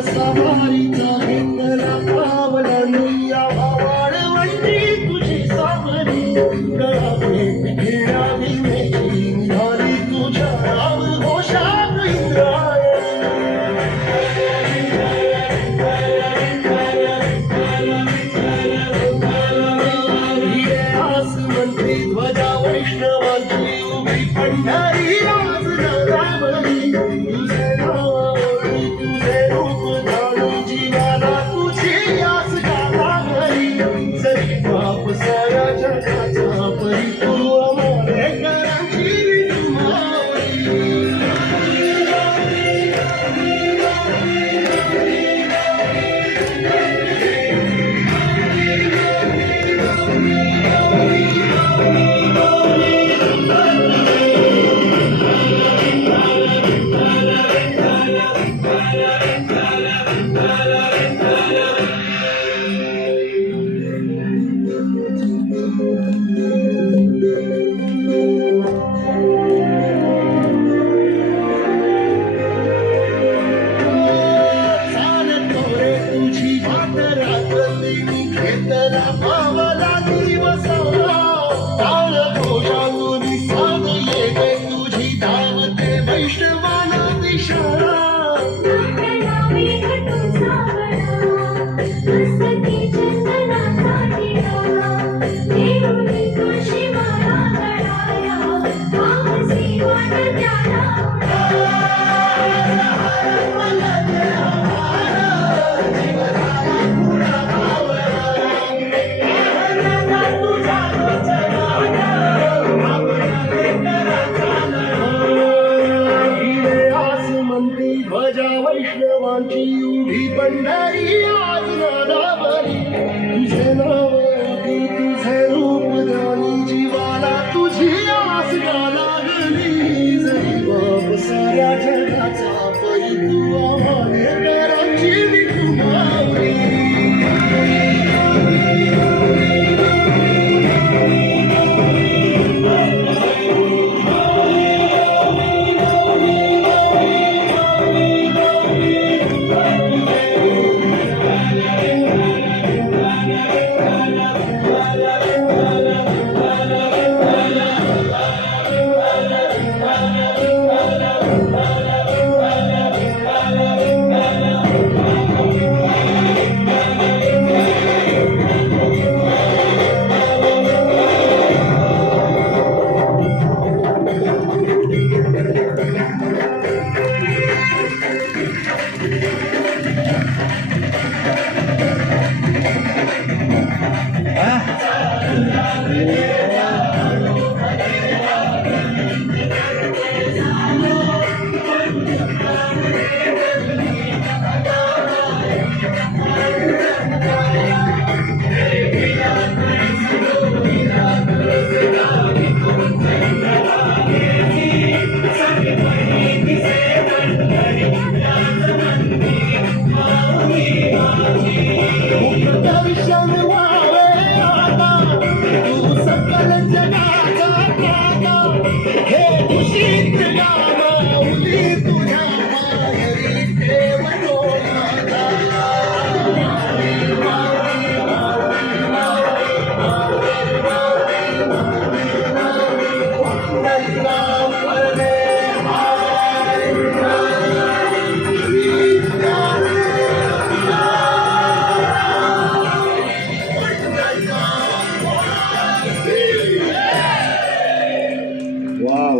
सवारीचा घेतला पावला या वाळवंटी तुझी सावरी गळा भेट घेणारी मेची निघाली तुझ्या नाव घोषात इंद्रायण आसमंत्री ध्वजा वैष्णवांची उभी पंढरी आज नवरावली तुझे नाव तुझे रूप धाडून जीवाला तुझी आस गावावरी जरी बाप साऱ्या जगाचा परी तू अमरेकरांची घेतला पावला दिवसाला ताळ घोषातून साध येते तुझी धावते वैष्णवाला दिशाला ध्वजा वैष्णवांची उभी पंढरी आज नादावरी तुझे नाव तुझे रूप दानी जीवाला तुझी आस लागली जरी बाप साऱ्या जगाचा परी तू अमरेकरांची विठुमावली